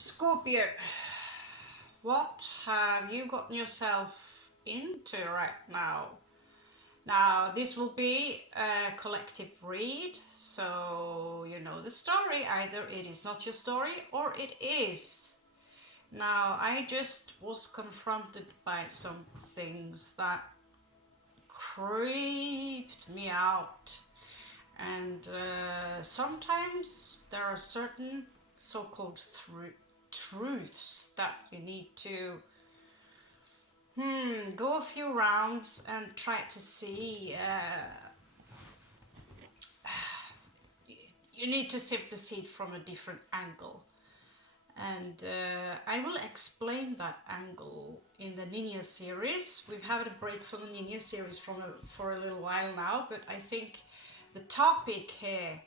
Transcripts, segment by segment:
Scorpio, what have you gotten yourself into right now? Now, this will be a collective read, so you know the story. Either it is not your story or it is. Now, I just was confronted by some things that creeped me out, and sometimes there are certain so-called truths that you need to go a few rounds and try to see. You need to simply see it from a different angle, and I will explain that angle in the Ninja series. We've had a break from the Ninja series for a little while now, but I think the topic here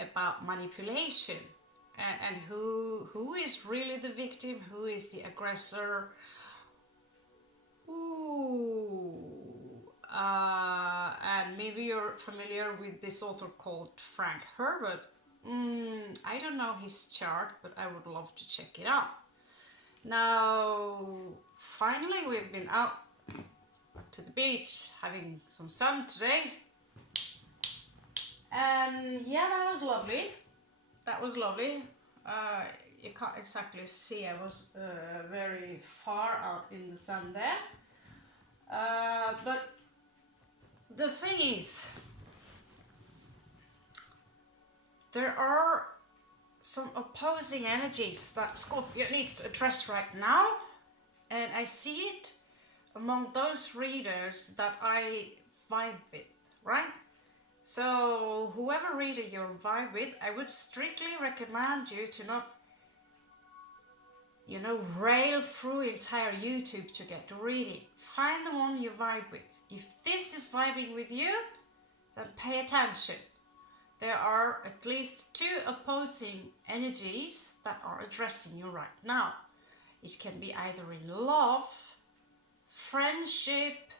about manipulation and who is really the victim, who is the aggressor. And maybe you're familiar with this author called Frank Herbert. I don't know his chart, but I would love to check it out. Now, finally, we've been out to the beach having some sun today. And yeah, that was lovely. That was lovely. You can't exactly see, I was very far out in the sun there. But the thing is, there are some opposing energies that Scorpio needs to address right now, and I see it among those readers that I vibe with, right? So whoever reader you vibe with, I would strictly recommend you to not, rail through entire YouTube to get to reading. Find the one you vibe with. If this is vibing with you, then pay attention. There are at least two opposing energies that are addressing you right now. It can be either in love, friendship,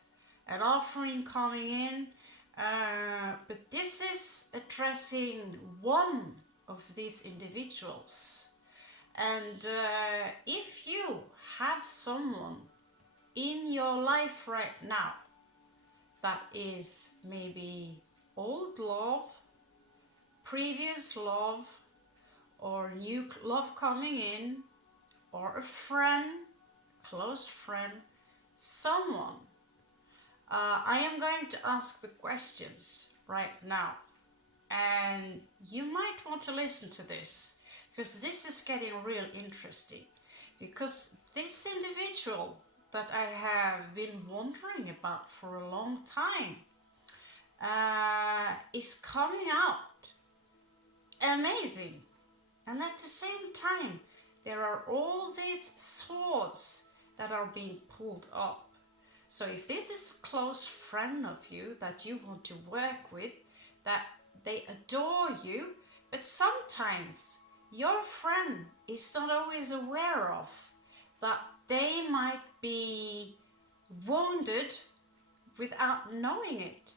an offering coming in, but this is addressing one of these individuals. And if you have someone in your life right now that is maybe old love, previous love, or new love coming in, or a friend, close friend, someone, I am going to ask the questions right now, and you might want to listen to this, because this is getting real interesting, because this individual that I have been wondering about for a long time is coming out amazing, and at the same time there are all these swords that are being pulled up. So if this is a close friend of you that you want to work with, that they adore you, but sometimes your friend is not always aware of that they might be wounded without knowing it.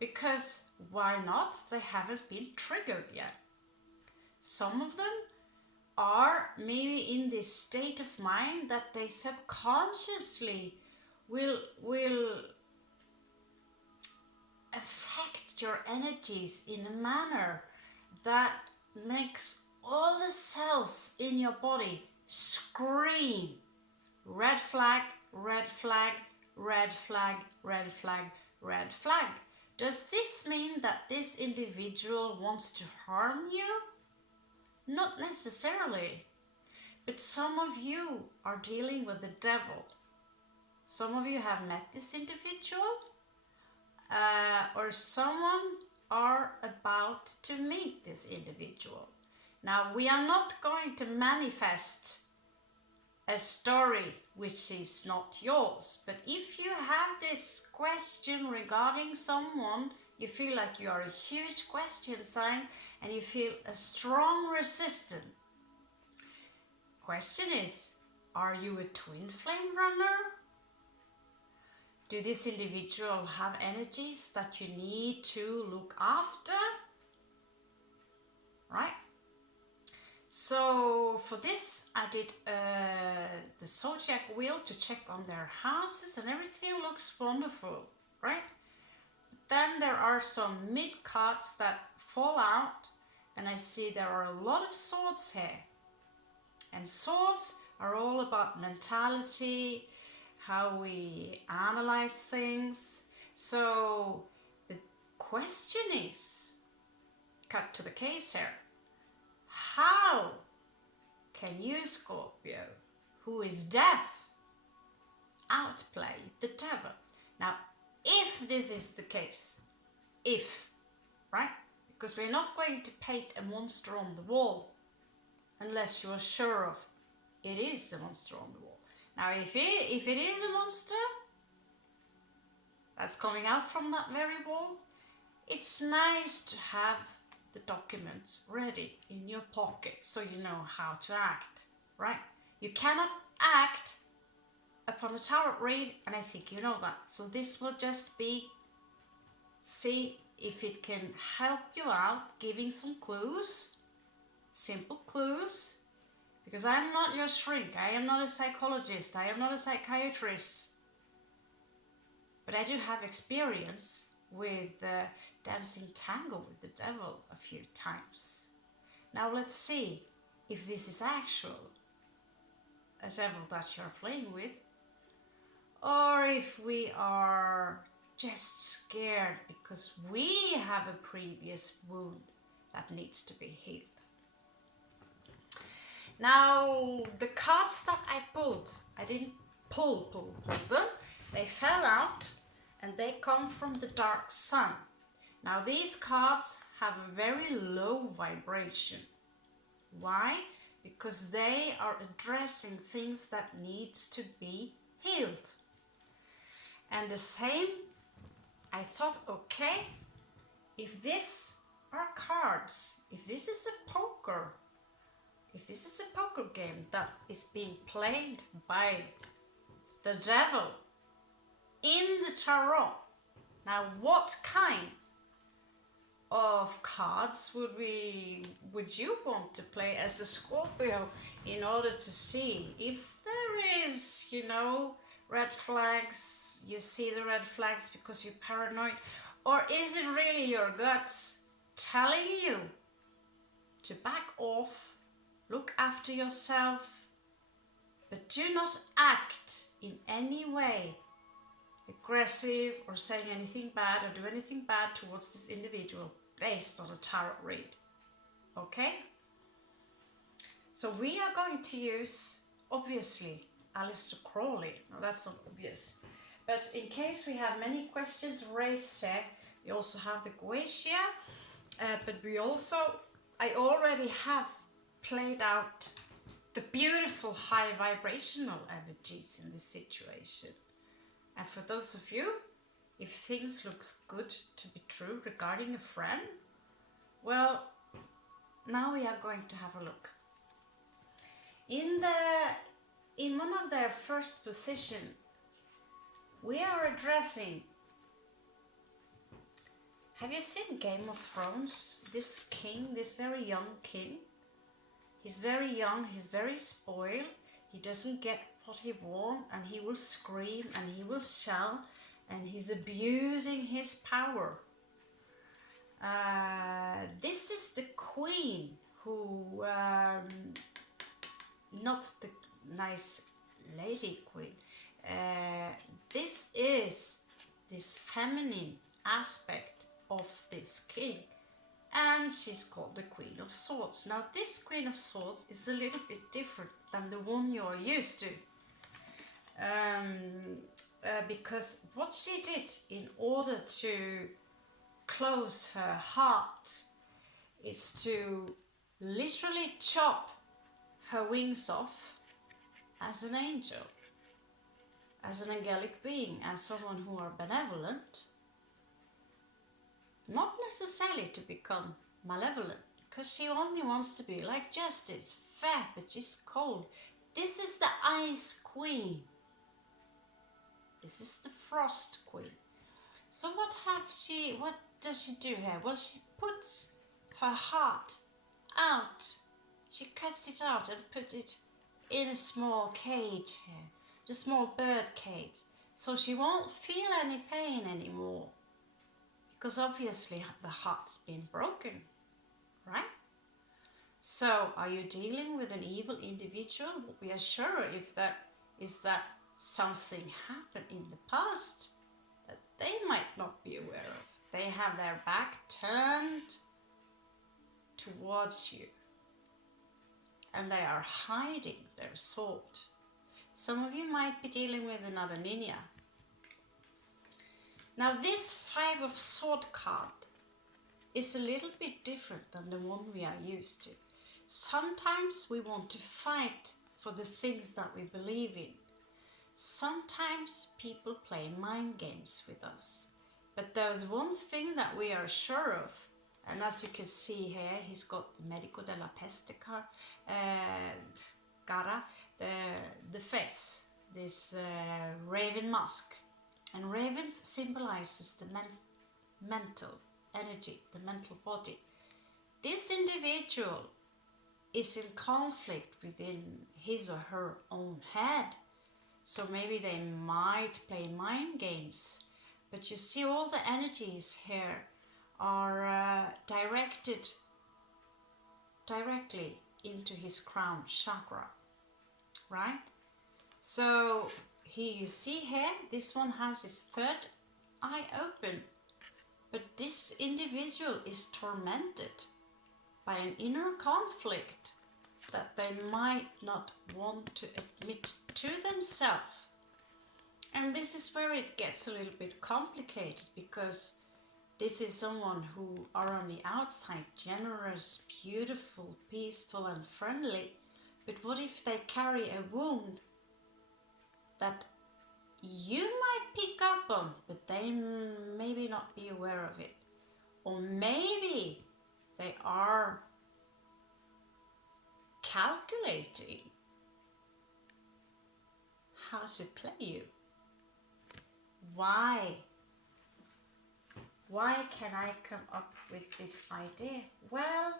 Because why not? They haven't been triggered yet. Some of them are maybe in this state of mind that they subconsciously will affect your energies in a manner that makes all the cells in your body scream red flag, red flag, red flag, red flag, red flag. Does this mean that this individual wants to harm you? Not necessarily. But some of you are dealing with the devil. Some of you have met this individual, or someone are about to meet this individual. Now, we are not going to manifest a story which is not yours, but if you have this question regarding someone, you feel like you are a huge question sign and you feel a strong resistance. Question is, are you a twin flame runner? Do this individual have energies that you need to look after? Right? So for this I did the zodiac wheel to check on their houses, and everything looks wonderful, right? Then there are some mid cards that fall out, and I see there are a lot of swords here. And swords are all about mentality, how we analyze things. So the question is, cut to the case here, how can you, Scorpio, who is death, outplay the devil? Now, if this is the case, if, right? Because we're not going to paint a monster on the wall unless you are sure of it is a monster on the wall. Now, if it is a monster that's coming out from that very wall, it's nice to have the documents ready in your pocket so you know how to act, right? You cannot act upon a tarot read, and I think you know that. So this will just be, see if it can help you out, giving some clues, simple clues, because I am not your shrink, I am not a psychologist, I am not a psychiatrist, but I do have experience with dancing tango with the devil a few times. Now let's see if this is actual a devil that you're playing with, or if we are just scared because we have a previous wound that needs to be healed. Now, the cards that I pulled, I didn't pull them, they fell out and they come from the dark sun. Now, these cards have a very low vibration. Why? Because they are addressing things that needs to be healed. And the same, I thought, okay, if this are cards, if this is a poker game that is being played by the devil in the tarot, now what kind of cards would you want to play as a Scorpio in order to see if there is, you know, red flags, you see the red flags because you're paranoid, or is it really your guts telling you to back off, look after yourself, but do not act in any way aggressive or saying anything bad or do anything bad towards this individual based on a tarot read. Okay? So we are going to use, obviously, Aleister Crowley. No, that's not obvious. But in case we have many questions raised here, we also have the Goetia, but I already have played out the beautiful high vibrational energies in this situation. And for those of you, if things look good to be true regarding a friend, well, now we are going to have a look. In one of their first position, we are addressing, have you seen Game of Thrones? This king, this very young king, he's very young, he's very spoiled, he doesn't get what he wants, and he will scream and he will shout, and he's abusing his power. This is the queen who, not the nice lady queen, this is this feminine aspect of this king, and she's called the Queen of Swords. Now this Queen of Swords is a little bit different than the one you're used to, because what she did in order to close her heart is to literally chop her wings off as an angel, as an angelic being, as someone who are benevolent, not necessarily to become malevolent, because she only wants to be like Justice, fair, but she's cold. This is the Ice Queen. This is the Frost Queen. So what does she do here? Well, she puts her heart out. She cuts it out and puts it in a small cage here, the small bird cage, so she won't feel any pain anymore, because obviously the heart's been broken, right? So are you dealing with an evil individual? We are sure if that is that something happened in the past that they might not be aware of. They have their back turned towards you and they are hiding their sword. Some of you might be dealing with another ninja. Now this 5 of Swords card is a little bit different than the one we are used to. Sometimes we want to fight for the things that we believe in. Sometimes people play mind games with us. But there's one thing that we are sure of, and as you can see here, he's got the Medico della Peste card, Gara, the face, this raven mask. And ravens symbolizes the mental energy, the mental body. This individual is in conflict within his or her own head. So maybe they might play mind games. But you see all the energies here are directed directly into his crown chakra, right? So here you see here, this one has his third eye open. But this individual is tormented by an inner conflict that they might not want to admit to themselves. And this is where it gets a little bit complicated, because this is someone who are on the outside generous, beautiful, peaceful and friendly. But what if they carry a wound that you might pick up on, but they maybe not be aware of it? Or maybe they are calculating how to play you. Why can I come up with this idea? Well,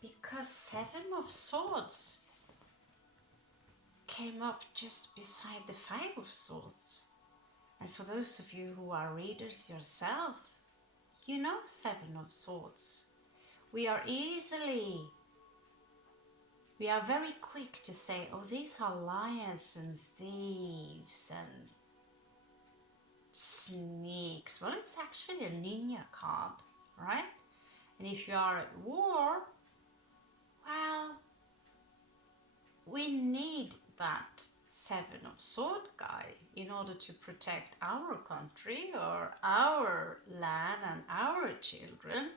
because 7 of Swords came up just beside the 5 of Swords. And for those of you who are readers yourself, you know 7 of Swords. We are very quick to say, oh, these are liars and thieves and sneaks. Well, it's actually a ninja card, right? And if you are at war, well, we need that 7 of Sword guy in order to protect our country or our land and our children.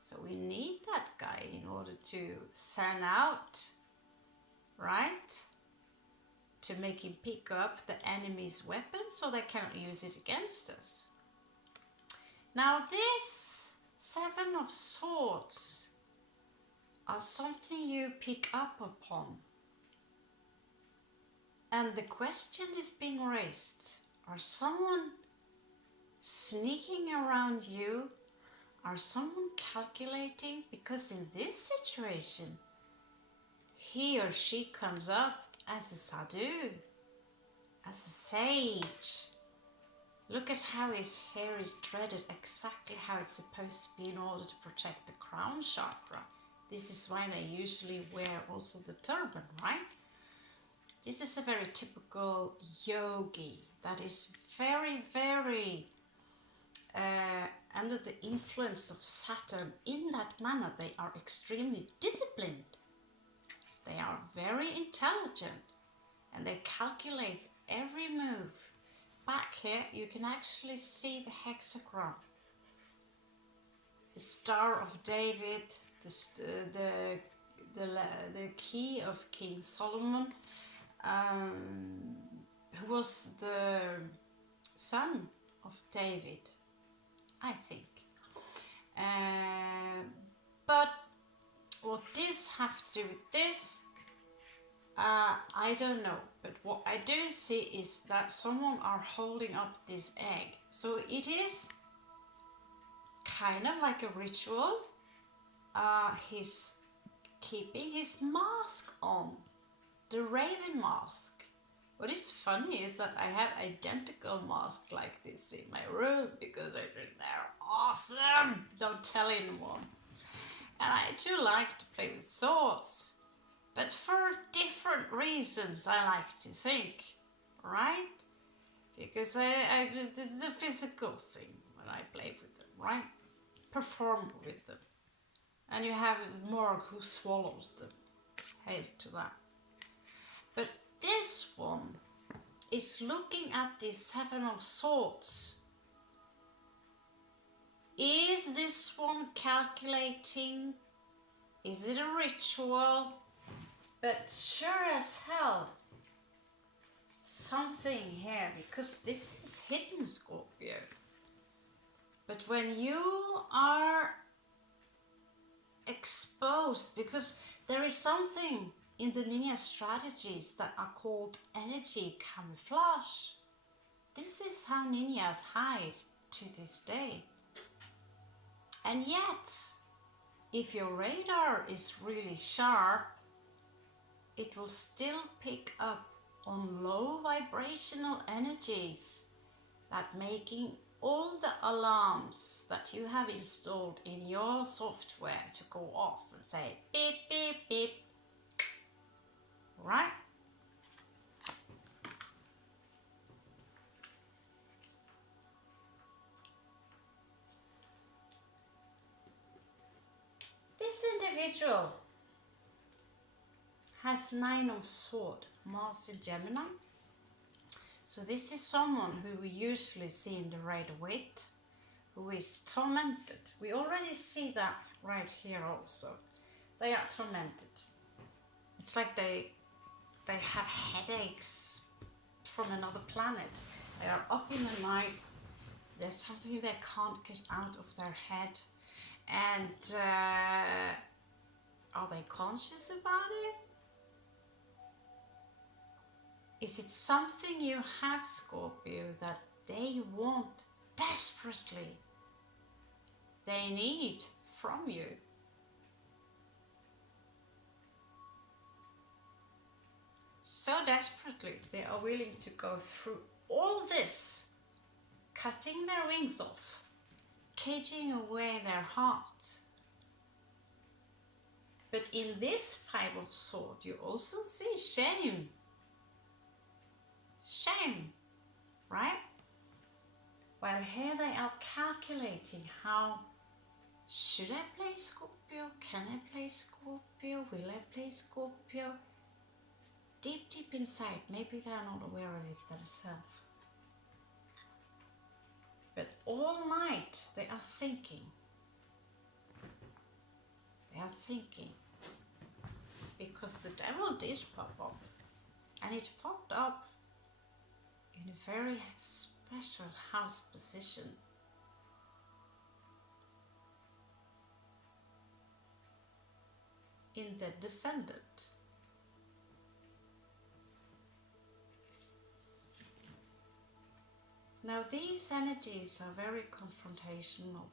So we need that guy in order to send out, right? To make him pick up the enemy's weapons so they cannot use it against us. Now this 7 of Swords are something you pick up upon. And the question is being raised. Are someone sneaking around you? Are someone calculating? Because in this situation, he or she comes up as a sadhu, as a sage. Look at how his hair is threaded, exactly how it's supposed to be in order to protect the crown chakra. This is why they usually wear also the turban, right? This is a very typical yogi that is very, very under the influence of Saturn. In that manner, they are extremely disciplined. They are very intelligent and they calculate every move. Back here, you can actually see the hexagram, the Star of David, the key of King Solomon, who was the son of David, I think. But what this have to do with this, I don't know. But what I do see is that someone are holding up this egg. So it is kind of like a ritual. He's keeping his mask on, the raven mask. What is funny is that I have identical masks like this in my room because I think they're awesome. Don't tell anyone. And I too like to play with swords, but for different reasons I like to think, right? Because it's a physical thing when I play with them, right? Perform with them. And you have more who swallows them. Hate to that. But this one is looking at the Seven of Swords. Is this one calculating? Is it a ritual? But sure as hell, something here, because this is hidden, Scorpio. But when you are exposed, because there is something in the ninja strategies that are called energy camouflage. This is how ninjas hide to this day. And yet, if your radar is really sharp, it will still pick up on low vibrational energies that making all the alarms that you have installed in your software to go off and say beep, beep, beep. Right? This individual has 9 of Swords, Mars in Gemini. So this is someone who we usually see in the Rider-Waite, who is tormented. We already see that right here also. They are tormented. It's like they have headaches from another planet. They are up in the night. There's something they can't get out of their head. And are they conscious about it? Is it something you have, Scorpio, that they want desperately? They need from you? So desperately, they are willing to go through all this, cutting their wings off, caging away their hearts. But in this 5 of Swords, you also see shame. Shame, right? While here they are calculating how, should I play Scorpio? Can I play Scorpio? Will I play Scorpio? Deep, deep inside, maybe they are not aware of it themselves. But all night they are thinking. They are thinking. Because the devil did pop up. And it popped up in a very special house position. In the Descendant. Now these energies are very confrontational.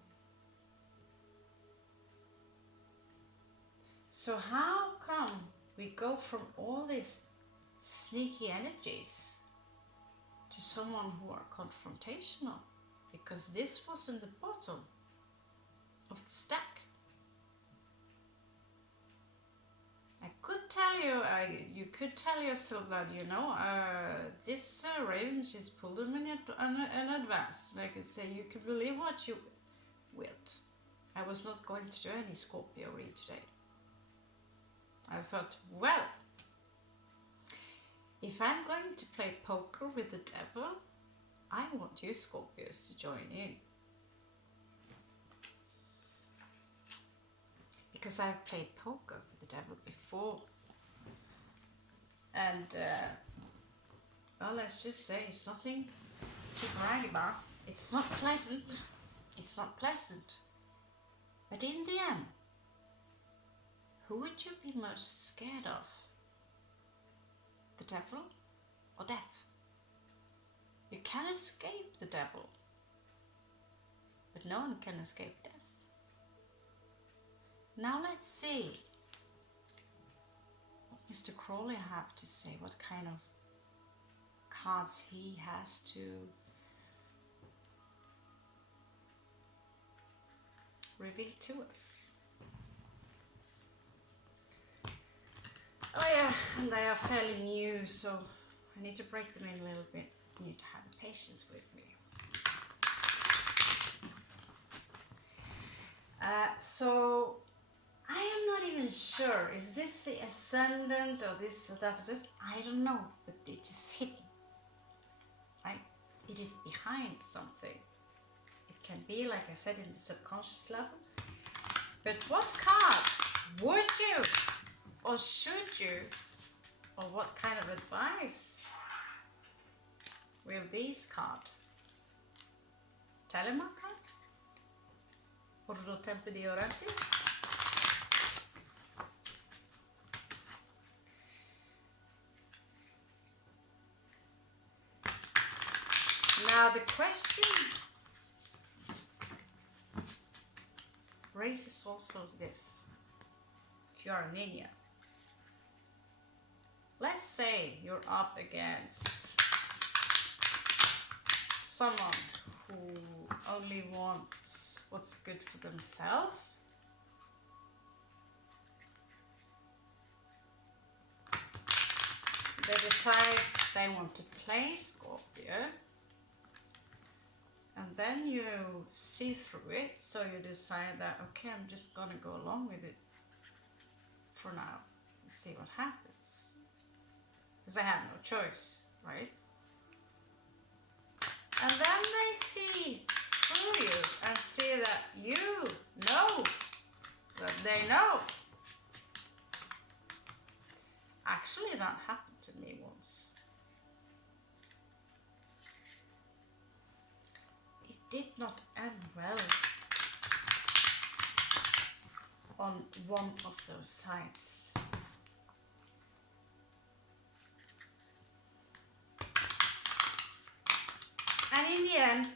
So how come we go from all these sneaky energies to someone who are confrontational? Because this was in the bottom of the stack. I could tell you, you could tell yourself that, you know, this raven, she's pulled them in advance. Like I say, you can believe what you will. I was not going to do any Scorpio read today. I thought, well, if I'm going to play poker with the devil, I want you Scorpios to join in. Because I've played poker with the devil before. And, well, let's just say it's nothing to brag about. It's not pleasant. It's not pleasant. But in the end, who would you be most scared of? The devil or death? You can escape the devil, but no one can escape death. Now let's see Mr. Crowley have to say? What kind of cards he has to reveal to us? Oh yeah, and they are fairly new, so I need to break them in a little bit. You need to have the patience with me. So I am not even sure, is this the ascendant or this or that or this? I don't know, but it is hidden. Right? It is behind something. It can be, like I said, in the subconscious level. But what card would you or should you, or what kind of advice will these cards? Telemark? Har du då tempo di orantis? Now the question raises also this. If you are a ninja, let's say you're up against someone who only wants what's good for themselves. They decide they want to play Scorpio, and then you see through it, so you decide that, okay, I'm just gonna go along with it for now and see what happens, because I have no choice, right? And then they see through you and see that you know that they know. Actually, that happened to me once. It did not end well on one of those sides. And in the end,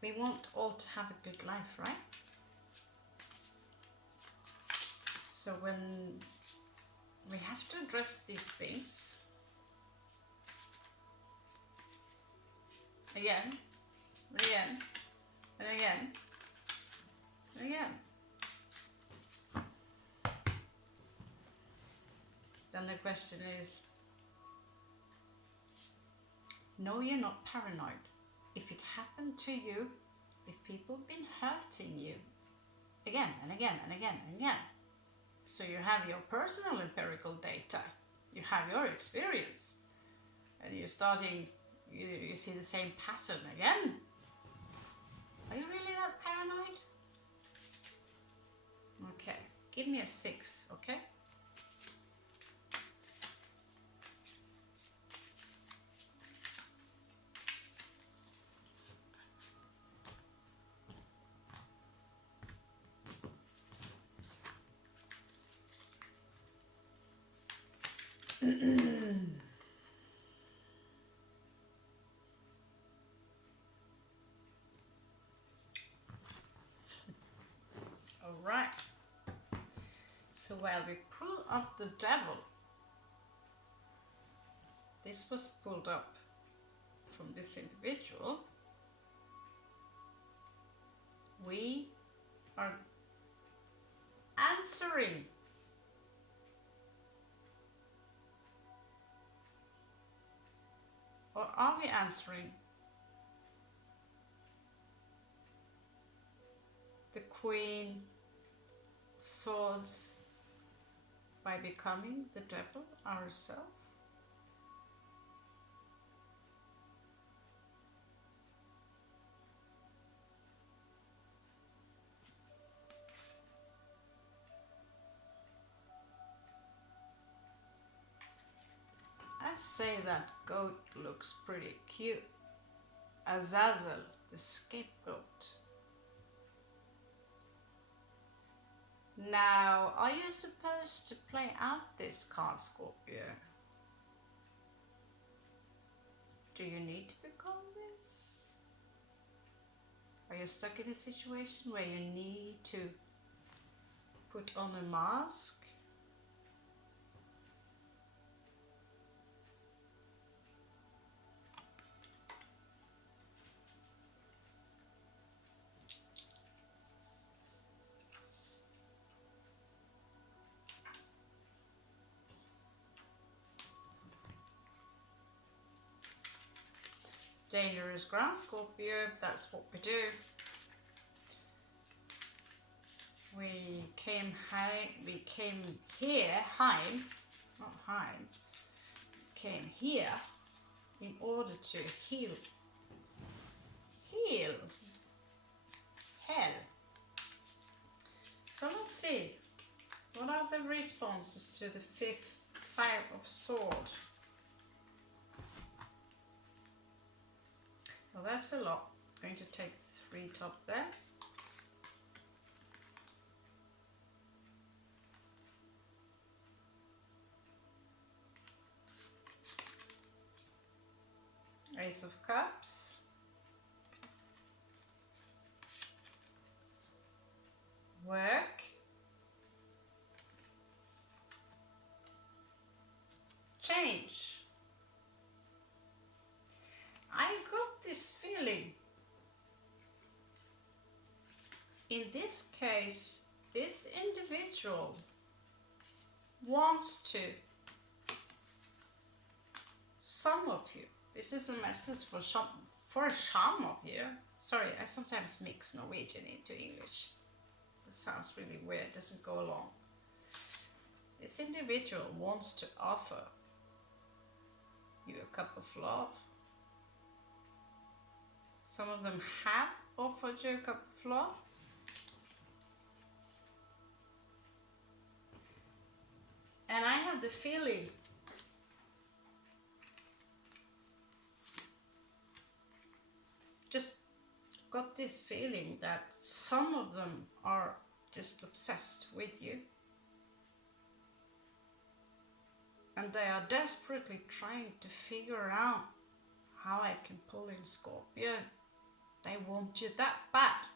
we want all to have a good life, right? So when we have to address these things, again, and again, and again, and again, then the question is, no, you're not paranoid. If it happened to you, if people have been hurting you again and again and again and again, so you have your personal empirical data, you have your experience, and you're starting, you see the same pattern again. Are you really that paranoid? Okay, give me a 6, okay? Alright, so while we pull up the devil, this was pulled up from this individual, we are answering or are we answering the Queen of Swords by becoming the devil ourselves? I'd say that goat looks pretty cute. Azazel, the scapegoat. Now, are you supposed to play out this card, Scorpio? Do you need to become this? Are you stuck in a situation where you need to Put on a mask. Dangerous ground, Scorpio, that's what we do. We came here, not hide, came here in order to heal. Hell. So let's see, what are the responses to the fifth Five of Swords? Well, that's a lot. I'm going to take the 3 top there. Ace of Cups. Work. Change. I got this feeling. In this case, this individual wants to, some of you, this is a message for some of you. Sorry, I sometimes mix Norwegian into English. It sounds really weird, doesn't go along. This individual wants to offer you a cup of love. Some of them have offered you a cup of love. And I have the feeling just got this feeling that some of them are just obsessed with you. And they are desperately trying to figure out how I can pull in Scorpio. They want you that bad.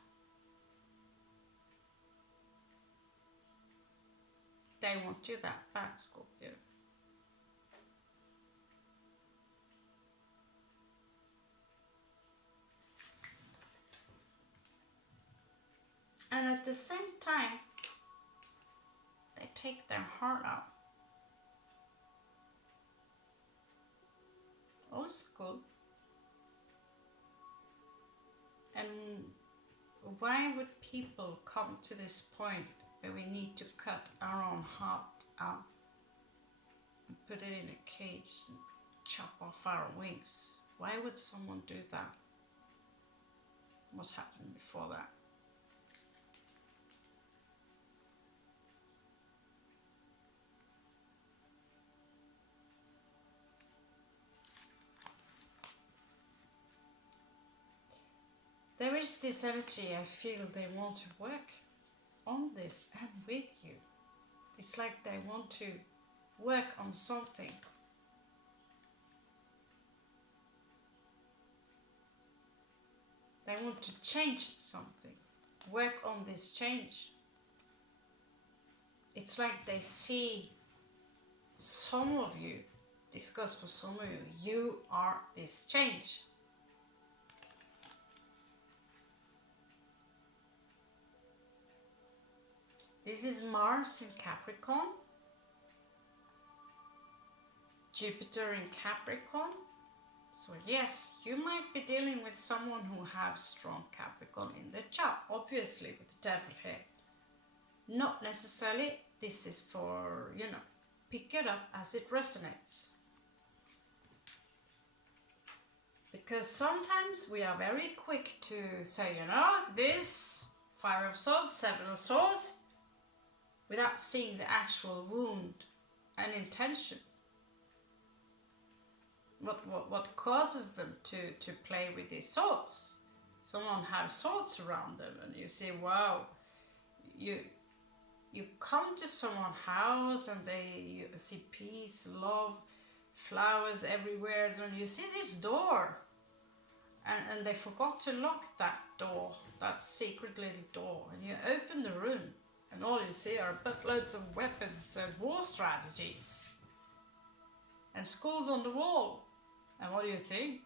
They want you that bad, Scorpio. And at the same time, they take their heart out. Old school. And why would people come to this point where we need to cut our own heart out and put it in a cage and chop off our wings? Why would someone do that? What happened before that? There is this energy, I feel they want to work on this and with you. It's like they want to work on something. They want to change something, work on this change. It's like they see some of you, this goes for some of you, you are this change. This is Mars in Capricorn, Jupiter in Capricorn. So yes, you might be dealing with someone who has strong Capricorn in their chart, obviously with the devil here. Not necessarily, this is for, you know, pick it up as it resonates. Because sometimes we are very quick to say, you know, this 5 of Swords, 7 of Swords, without seeing the actual wound and intention. What causes them to play with these swords? Someone has swords around them and you say, wow, you come to someone's house and you see peace, love, flowers everywhere, and you see this door and they forgot to lock that door, that secret little door, and you open the room And all you see are buttloads of weapons and war strategies. And skulls on the wall. And what do you think?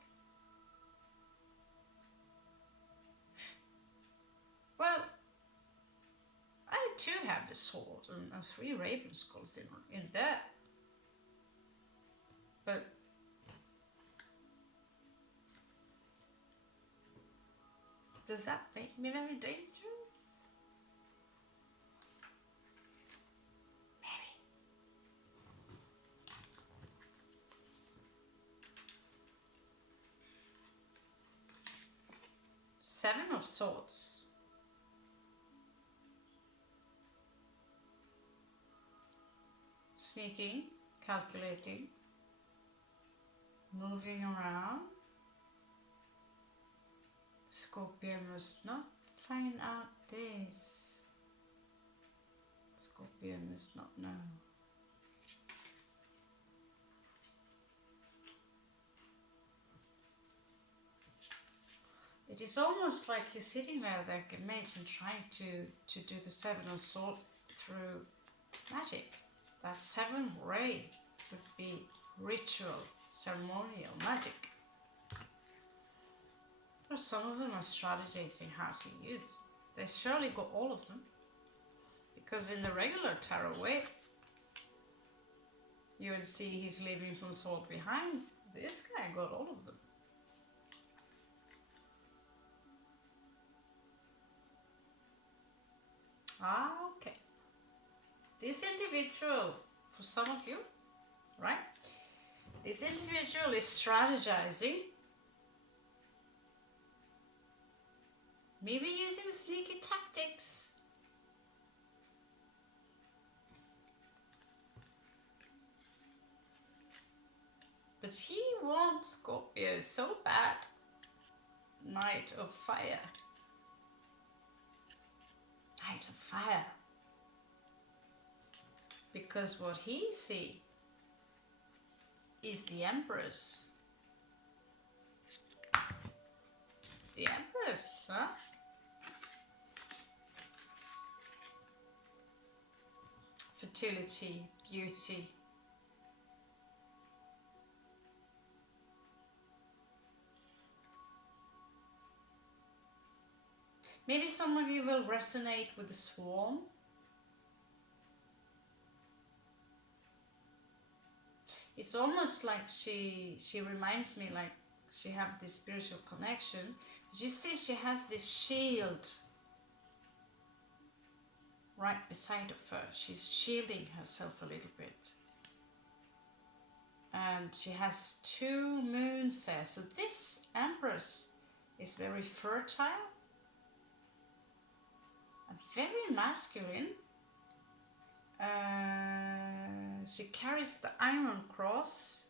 Well, I too have the sword and 3 raven skulls in there. But does that make me very dangerous? Maybe. 7 of swords. Sneaking, calculating, moving around. Scorpio must not find out this. Scorpio must not know. It is almost like you're sitting there like a mage and trying to do the 7 of swords through magic. That 7th ray would be ritual, ceremonial magic. For some of them are strategizing how to use. They surely got all of them. Because in the regular tarot way, you would see he's leaving some sword behind. This guy got all of them. Ah, okay. This individual, for some of you, right? This individual is strategizing. Maybe using sneaky tactics. But he wants Scorpio so bad. Knight of Fire. Knight of Fire. Because what he sees is the Empress. The Empress, huh? Fertility, beauty. Maybe some of you will resonate with the Swan. It's almost like she reminds me like she have this spiritual connection. You see she has this shield right beside of her. She's shielding herself a little bit. And she has 2 moons there. So this Empress is very fertile and very masculine. She carries the Iron Cross,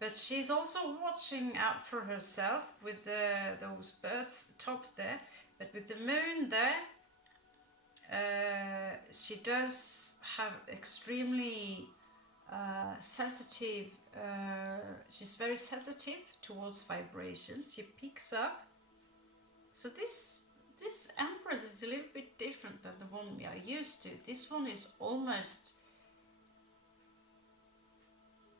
but she's also watching out for herself with those birds top there. But with the moon there, she does have extremely sensitive, she's very sensitive towards vibrations. She picks up. So this Empress is a little bit different than the one we are used to. This one is almost,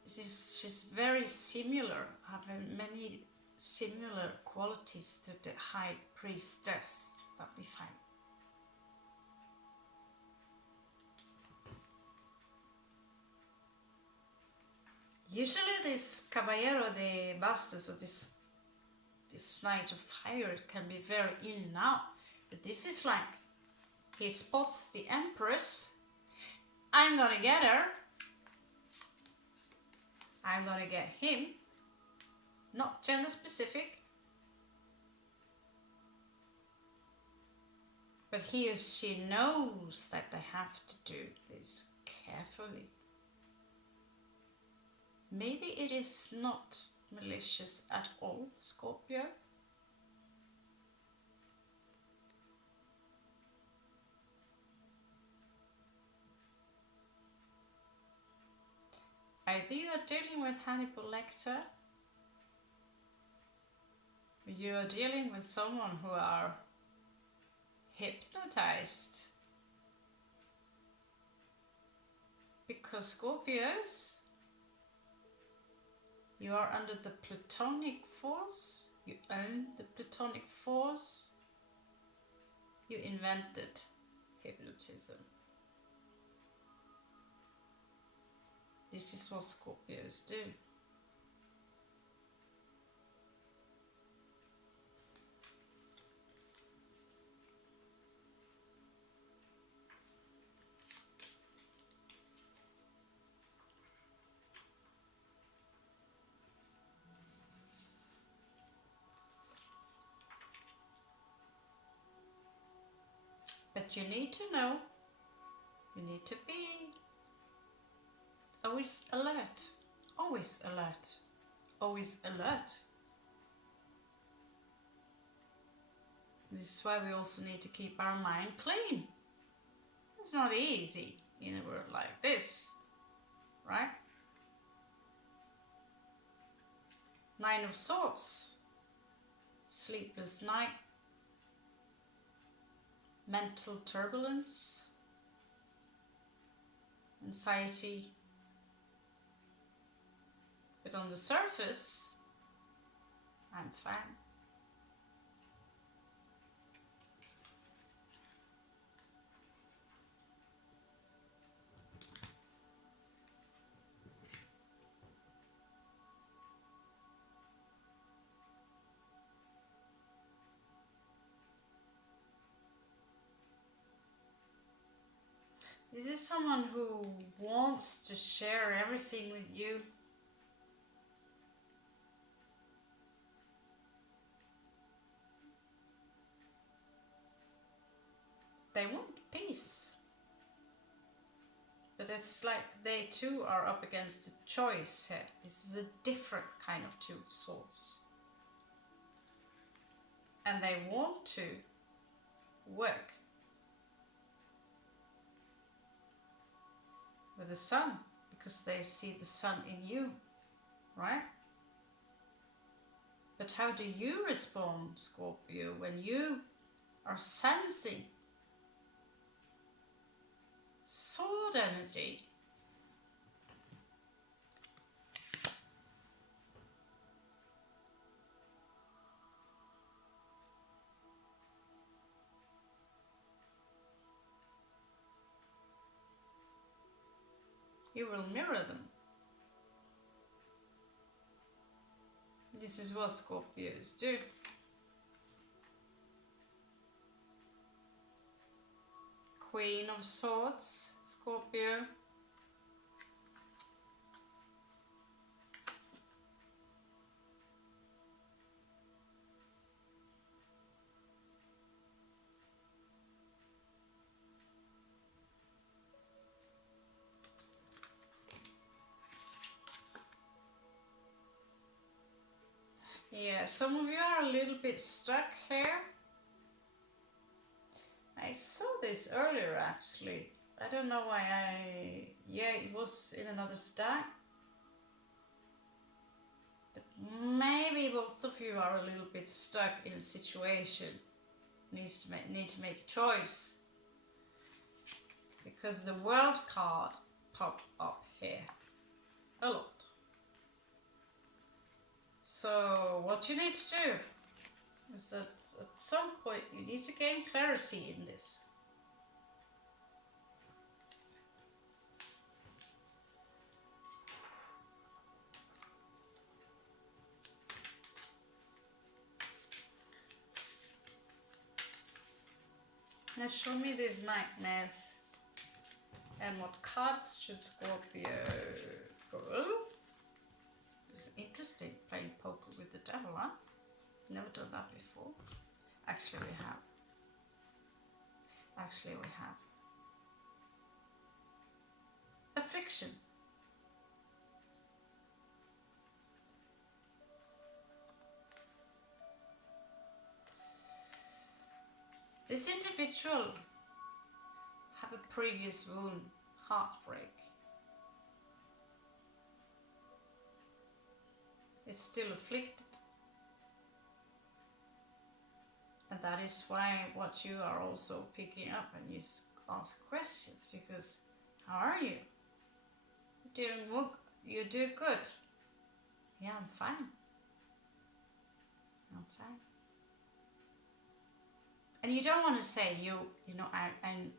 she's very similar, having many similar qualities to the High Priestess that we find. Usually this Caballero de Bastos, or this Knight of Fire, can be very in and out. But this is like, he spots the Empress. I'm gonna get her. I'm gonna get him. Not gender specific. But he or she knows that they have to do this carefully. Maybe it is not malicious at all, Scorpio. Either you are dealing with Hannibal Lecter, or you are dealing with someone who are hypnotized Because Scorpios, you are under the Platonic force, you own the Platonic force, you invented hypnotism. This is what Scorpios do. But you need to know, you need to be always alert, always alert, always alert. This is why we also need to keep our mind clean. It's not easy in a world like this, right? Nine of Swords, sleepless night, mental turbulence, anxiety. But on the surface, I'm fine. This is someone who wants to share everything with you. They want peace. But it's like they too are up against a choice here. This is a different kind of Two of Swords. And they want to work with the sun because they see the sun in you, right? But how do you respond, Scorpio, when you are sensing sword energy? You will mirror them. This is what Scorpios do. Queen of Swords, Scorpio. Yeah, some of you are a little bit stuck here. I saw this earlier actually. I don't know why yeah, it was in another stack. But maybe both of you are a little bit stuck in a situation. Need to make a choice. Because the World card popped up here a lot. So what you need to do is that at some point you need to gain clarity in this. Now show me these nightmares and what cards should Scorpio pull. It's interesting playing poker with the devil, huh? Never done that before. Actually we have. Affliction. This individual have a previous wound, heartbreak. It's still afflicted. And that is why what you are also picking up and you ask questions, because how are you? You do good. Yeah, I'm fine. I'm fine. And you don't want to say you know I'm.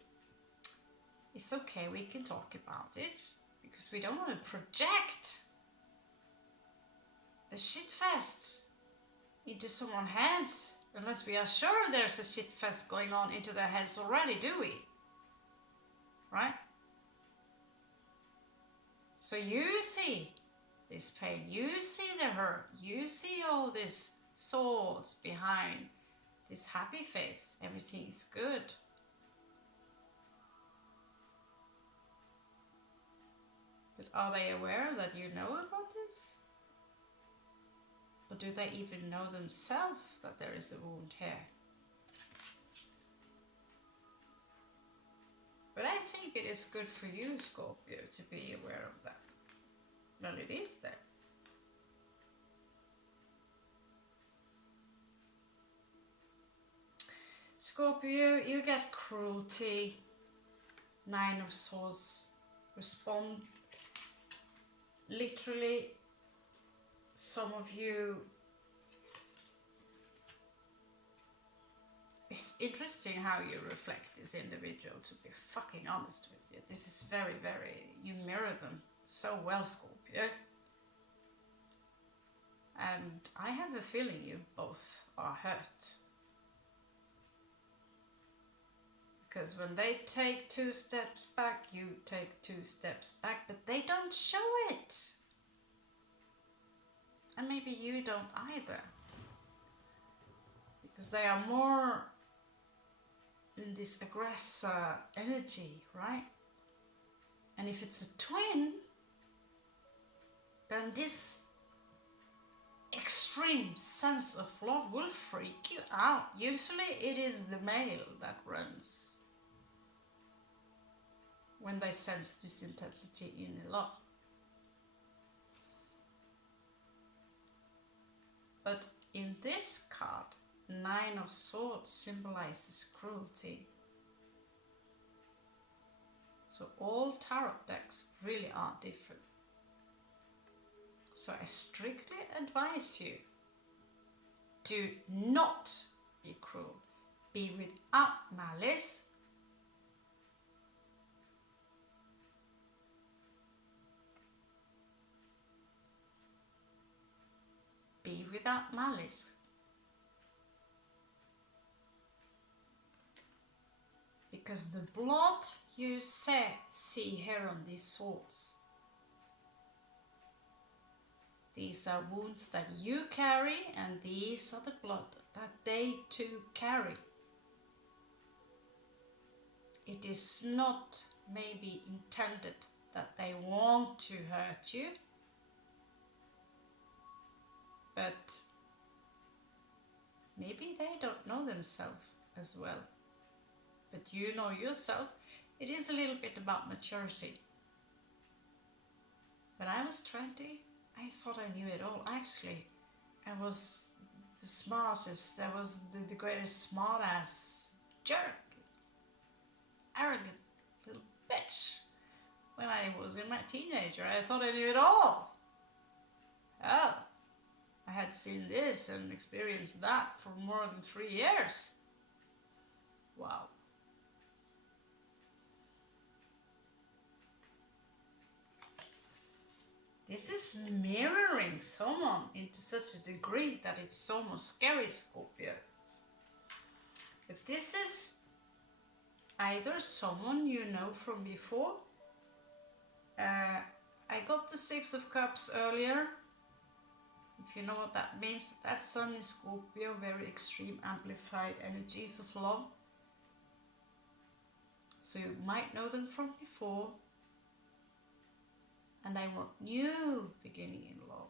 It's okay. We can talk about it because we don't want to project a shit fest into someone's heads unless we are sure there's a shit fest going on into their heads already, do we? Right? So you see this pain, you see the hurt, you see all these swords behind this happy face. Everything is good. But are they aware that you know about this? Or do they even know themselves that there is a wound here? But I think it is good for you, Scorpio, to be aware of that. Well, it is there. Scorpio, you get cruelty, 9 of Swords, respond. Literally, some of you, it's interesting how you reflect this individual, to be fucking honest with you. This is very, you mirror them so well, Scorpio. And I have a feeling you both are hurt. Because when they take 2 steps back, you take 2 steps back, but they don't show it. And maybe you don't either. Because they are more in this aggressor energy, right? And if it's a twin, then this extreme sense of love will freak you out. Usually it is the male that runs when they sense this intensity in love. But in this card, 9 of Swords symbolizes cruelty. So all tarot decks really are different. So I strictly advise you to not be cruel. Be without malice. Be without malice. Because the blood you see here on these swords, these are wounds that you carry, and these are the blood that they too carry. It is not maybe intended that they want to hurt you, but maybe they don't know themselves as well. But you know yourself. It is a little bit about maturity. When I was 20, I thought I knew it all. Actually, I was the smartest. I was the greatest smartass jerk, arrogant little bitch. When I was in my teenager, I thought I knew it all. Hell, I had seen this and experienced that for more than 3 years. Wow. This is mirroring someone into such a degree that it's almost scary, Scorpio. But this is either someone you know from before. I got the 6 of Cups earlier. If you know what that means, that Sun is Scorpio, very extreme amplified energies of love. So you might know them from before. And they want new beginning in love.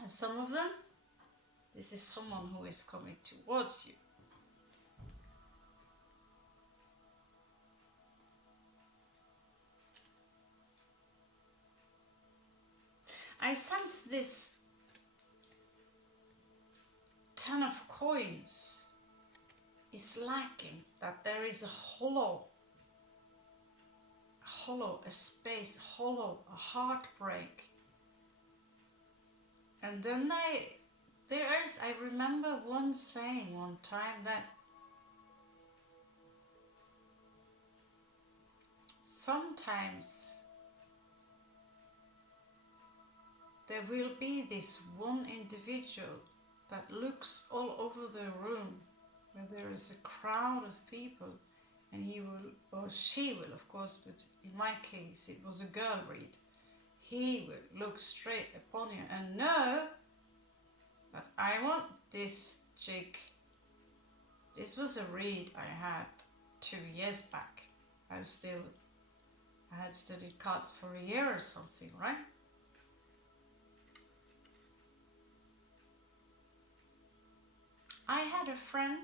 And some of them, this is someone who is coming towards you. I sense this 10 of Coins is lacking, that there is a hollow, a space, hollow, a heartbreak. And then I remember one saying one time that sometimes there will be this one individual that looks all over the room where there is a crowd of people, and he will, or she will of course, but in my case it was a girl read. He will look straight upon you and know that I want this chick. This was a read I had 2 years back. I had studied cards for a year or something, right? I had a friend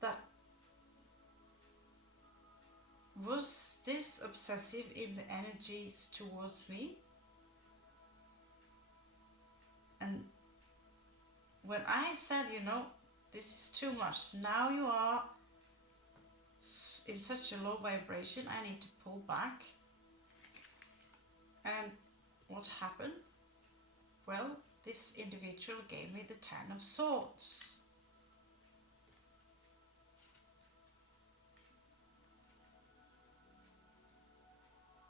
that was this obsessive in the energies towards me. And when I said, you know, this is too much, now you are in such a low vibration, I need to pull back. And what happened? Well, this individual gave me the 10 of Swords.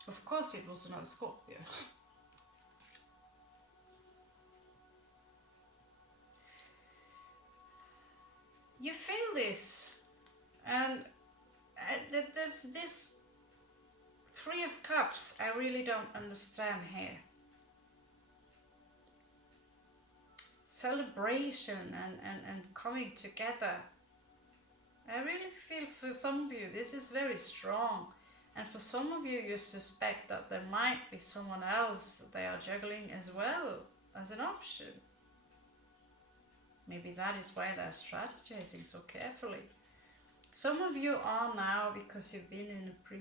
Of course it was another Scorpio. You feel this, and there's this 3 of Cups I really don't understand here. Celebration and coming together. I really feel for some of you this is very strong, and for some of you, you suspect that there might be someone else they are juggling as well as an option. Maybe that is why they're strategizing so carefully. Some of you are now, because you've been in a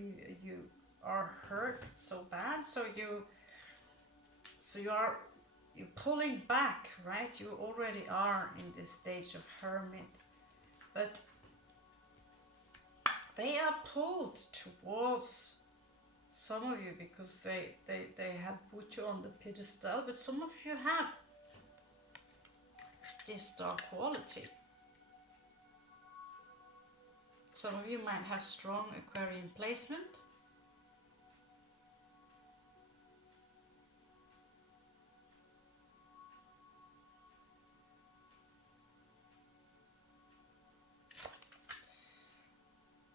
you are hurt so bad, so you're pulling back, right? You already are in this stage of hermit, but they are pulled towards some of you because they have put you on the pedestal, but some of you have this dark quality. Some of you might have strong Aquarian placement.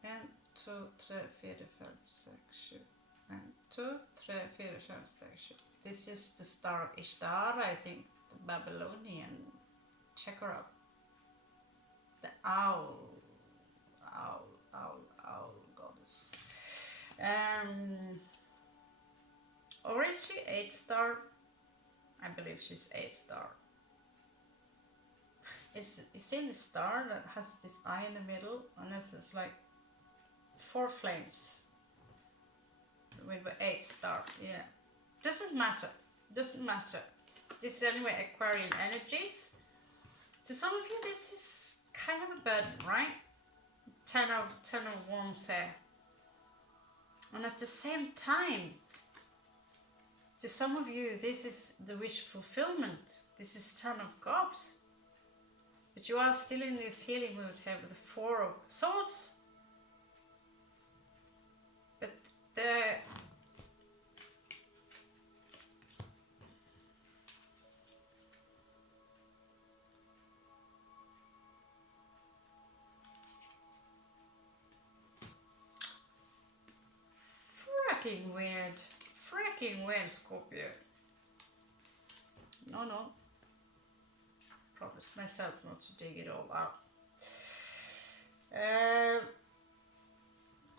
En, 2, 3, 4, 5, 6, 7. 1, 2, 3, 4, 5, 6, 7. This is the star of Ishtar, I think, the Babylonian. Check her out. The owl goddess. Or is she 8 star? I believe she's 8 star. You see the star that has this eye in the middle, and this is like 4 flames with the 8 star. Yeah, doesn't matter. This is anyway Aquarian energies. To some of you, this is kind of a burden, right? 10 of Wands here. And at the same time, to some of you, this is the wish fulfillment. This is 10 of Cups. But you are still in this healing mood here with the 4 of Swords. But the freaking weird, Scorpio. No. Promised myself not to dig it all out.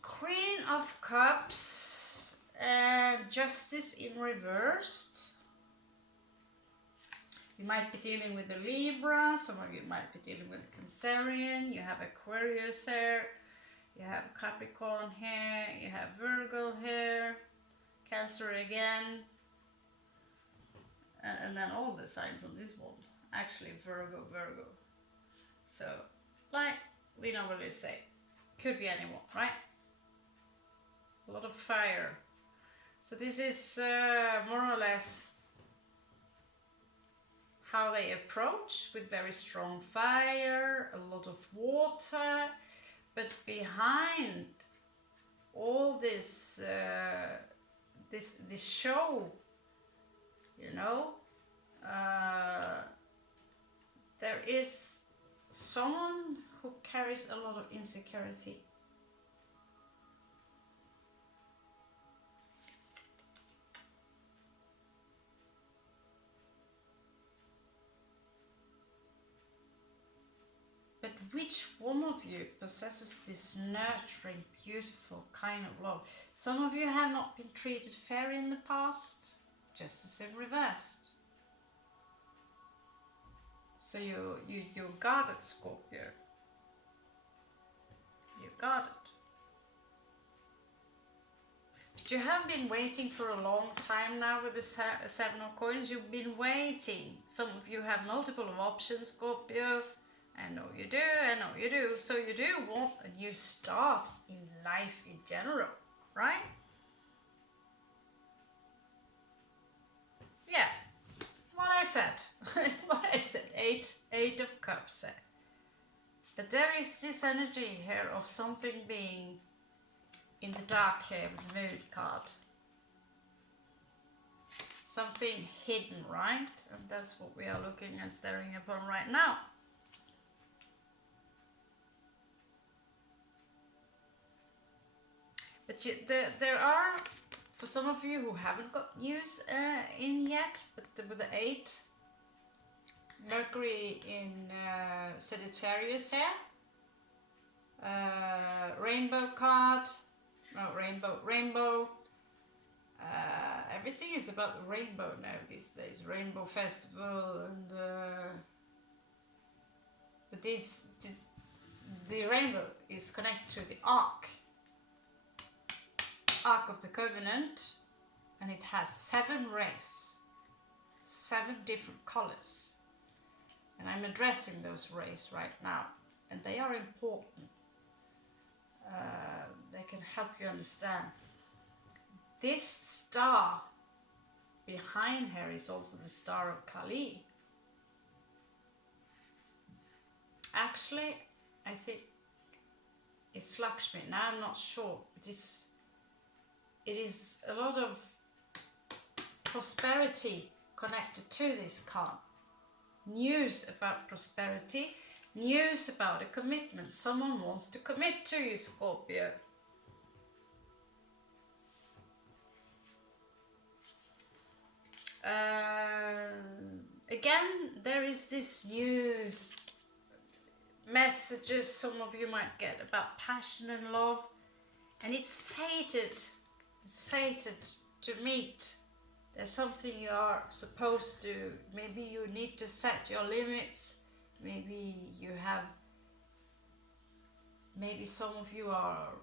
Queen of Cups, Justice in reversed. You might be dealing with a Libra, some of you might be dealing with a Cancerian, you have Aquarius here, you have Capricorn here, you have Virgo here, Cancer again, and then all the signs on this one. Actually, Virgo. So, like we normally say, Could be anyone, right? A lot of fire. So this is more or less how they approach, with very strong fire, a lot of water, but behind all this this show, you know, there is someone who carries a lot of insecurity. But which one of you possesses this nurturing, beautiful kind of love? Some of you have not been treated fair in the past, just as in reversed. So you're guarded, Scorpio. You're guarded. But you have been waiting for a long time now with the Seven of Coins. You've been waiting. Some of you have multiple options, Scorpio. I know you do, I know you do. So you do want a new start in life in general, right? Yeah, what I said. What I said. Eight of Cups. But there is this energy here of something being in the dark here with the Moon card. Something hidden, right? And that's what we are looking and staring upon right now. But there are, for some of you who haven't got news in yet, but with the 8, Mercury in Sagittarius here, rainbow card, no, rainbow, everything is about the rainbow now these days, rainbow festival, and but the rainbow is connected to the Ark of the Covenant, and it has 7 rays, 7 different colors, and I'm addressing those rays right now, and they are important. They can help you understand. This star behind her is also the star of Kali. Actually, I think it's Lakshmi. Now I'm not sure. It is a lot of prosperity connected to this card. News about prosperity, news about a commitment. Someone wants to commit to you, Scorpio. Again, there is this news, messages some of you might get about passion and love, and it's fated. It's fated to meet. There's something you are supposed to. Maybe you need to set your limits. Maybe you have. Maybe some of you are,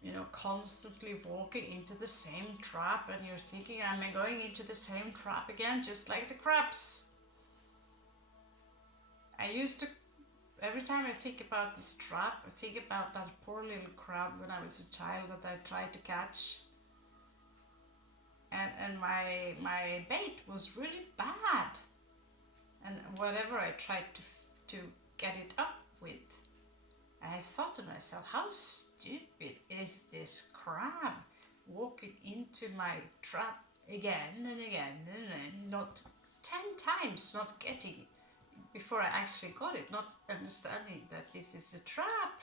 you know, constantly walking into the same trap, and you're thinking, am I going into the same trap again, just like the crabs? I used to, every time I think about this trap, I think about that poor little crab when I was a child that I tried to catch. And my bait was really bad. And whatever I tried to get it up with, I thought to myself, how stupid is this crab walking into my trap again and again and then, not 10 times, not getting, before I actually got it, not understanding that this is a trap.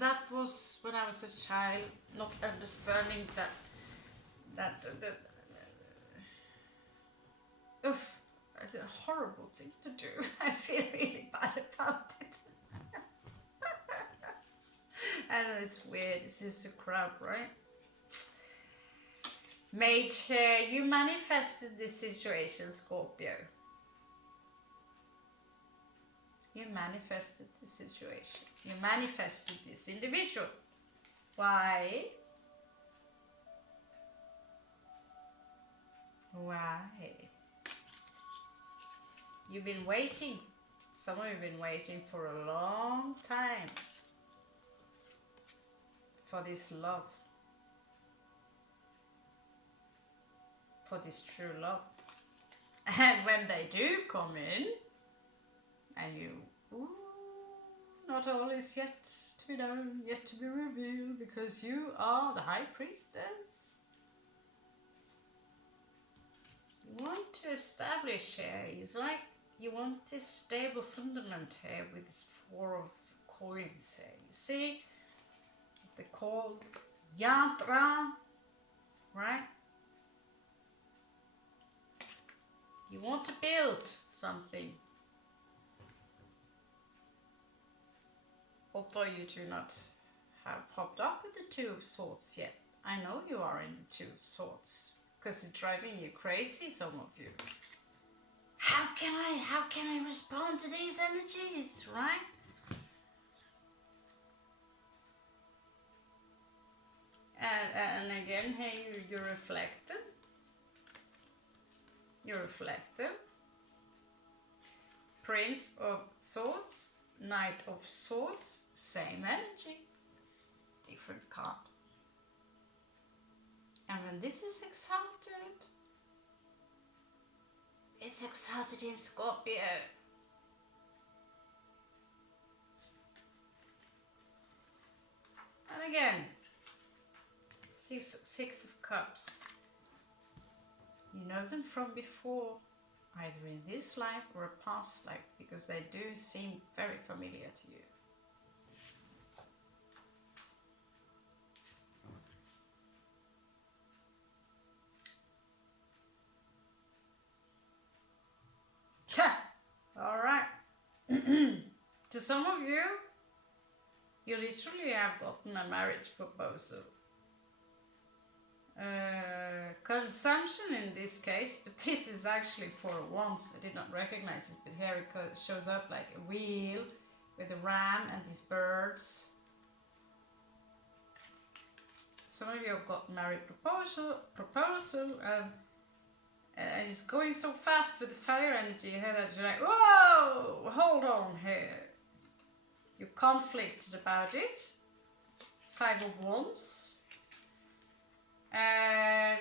That was when I was a child, not understanding that oof, a horrible thing to do. I feel really bad about it. I know it's weird, it's just a crab, right? Mage here, you manifested this situation, Scorpio. You manifested this situation. You manifested this individual. Why? Why? You've been waiting. Some of you have been waiting for a long time for this love, for this true love. And when they do come in, and you, ooh, not all is yet to be known, yet to be revealed, because you are the High Priestess. You want to establish here, it's like you want this stable fundament here with this 4 of coins here. You see, they're called yantra, right? You want to build something. Although you do not have popped up with the 2 of Swords yet. I know you are in the 2 of Swords, because it's driving you crazy, some of you. How can I respond to these energies, right? And again, here you reflect them. You reflect them. Prince of Swords, Knight of Swords, same energy, different card. And when this is exalted, it's exalted in Scorpio. And again, Six of Cups. You know them from before, either in this life or a past life, because they do seem very familiar to you. Alright. To some of you, you literally have gotten a marriage proposal. Consumption in this case, but this is actually for once. I did not recognize it, but here it shows up like a wheel with a ram and these birds. Some of you have got married proposal, and it's going so fast with the fire energy here that you're like, whoa, hold on here. You're conflicted about it. 5 of Wands. And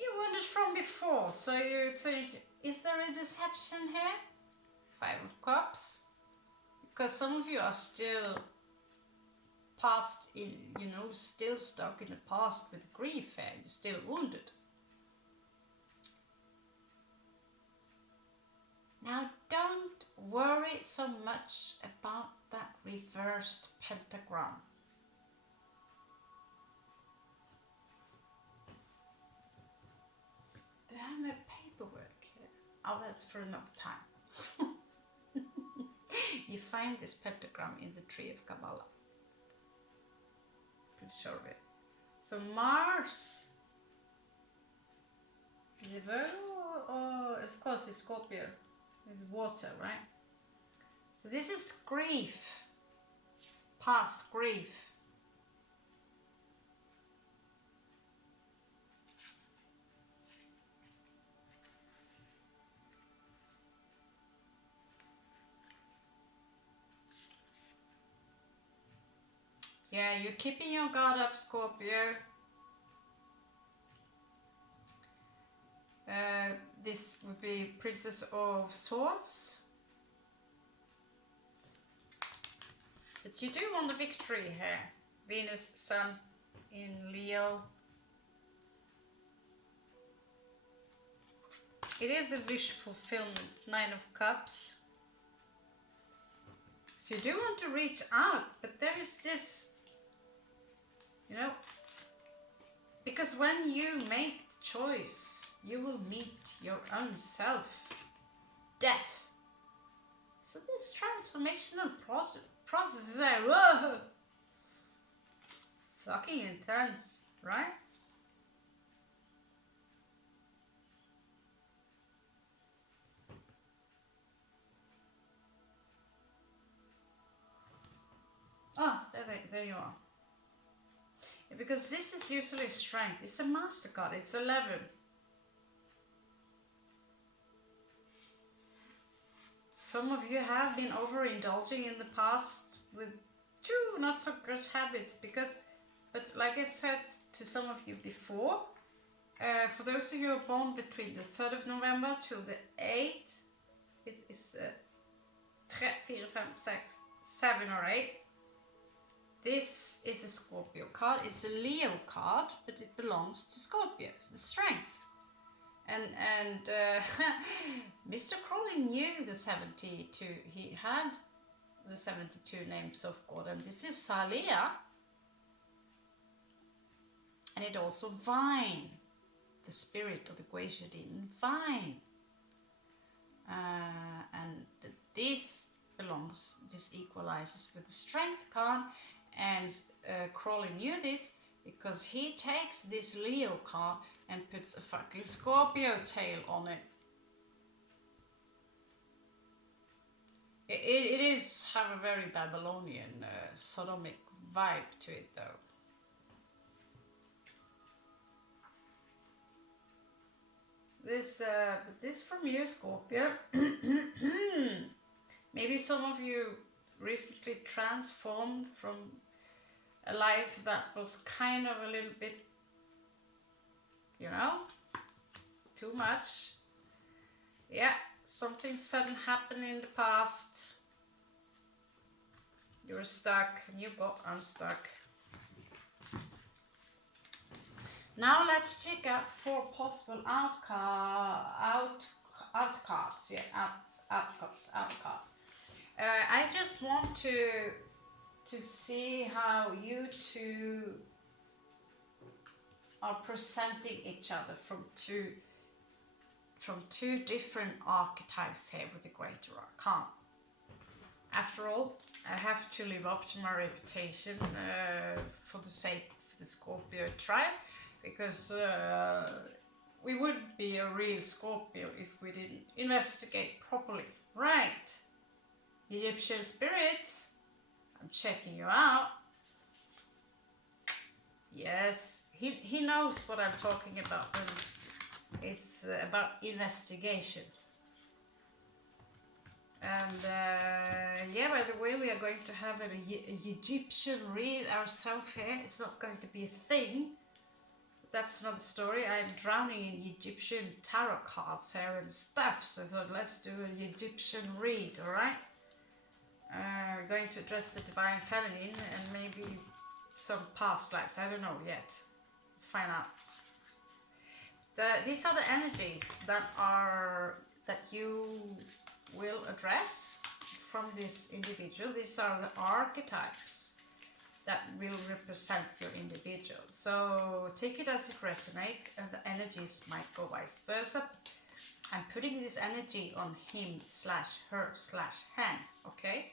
you wondered from before, so you think, is there a deception here? 5 of Cups. Because some of you are still past in, you know, still stuck in the past with grief here. You're still wounded. Now don't worry so much about that reversed pentagram. Do I have my paperwork here? Oh, that's for another time. You find this pentagram in the tree of Kabbalah. Pretty sure of it. So Mars is it Virgo or of course it's Scorpio. It's water, right? So this is grief. Past grief. Yeah, you're keeping your guard up, Scorpio. This would be Princess of Swords. But you do want the victory here. Venus, Sun in Leo. It is a wish fulfillment, 9 of Cups. So you do want to reach out, but there is this, you know, because when you make the choice, you will meet your own self. Death. So this transformational process is like, whoa, fucking intense, right? Oh, there you are. Yeah, because this is usually strength. It's a master card. It's 11. some of you have been overindulging in the past with true not so good habits but like I said to some of you before, for those of you who are born between the 3rd of November till the 8th, it's 3, 4, 5, 6, 7 or 8. This is a Scorpio card. It's a Leo card, but it belongs to Scorpio. It's the strength. And Mr. Crowley knew the 72. He had the 72 names of God, and this is Salea. And it also vine, the spirit of the Guayshadin vine. And this equalizes with the strength card, and Crowley knew this because he takes this Leo card and puts a fucking Scorpio tail on it. It is have a very Babylonian sodomic vibe to it though. This from you, Scorpio. Maybe some of you recently transformed from a life that was kind of a little bit, you know, too much. Yeah, something sudden happened in the past. You were stuck and you got unstuck. Now let's check out 4 possible outcomes. I just want to see how you two are presenting each other from two different archetypes here with the Greater Arcana. After all, I have to live up to my reputation for the sake of the Scorpio tribe. Because we wouldn't be a real Scorpio if we didn't investigate properly. Right. Egyptian spirit, I'm checking you out. Yes, he knows what I'm talking about when it's about investigation. And yeah, by the way, we are going to have an Egyptian read ourselves here. It's not going to be a thing. That's another story. I'm drowning in Egyptian tarot cards here and stuff, so I thought let's do an Egyptian read, alright? We're going to address the divine feminine and maybe some past lives. I don't know yet. Find out. These are the energies that you will address from this individual. These are the archetypes that will represent your individual. So take it as it resonates, and the energies might go vice versa. I'm putting this energy on him/her/hen, okay?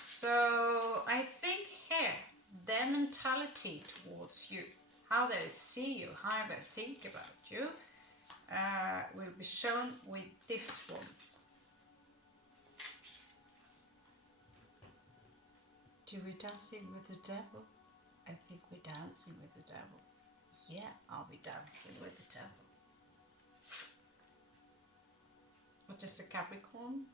So I think here, their mentality towards you, how they see you, how they think about you, will be shown with this one. Do we dancing with the devil? I think we're dancing with the devil. Yeah, I'll be dancing with the devil. What is a Capricorn?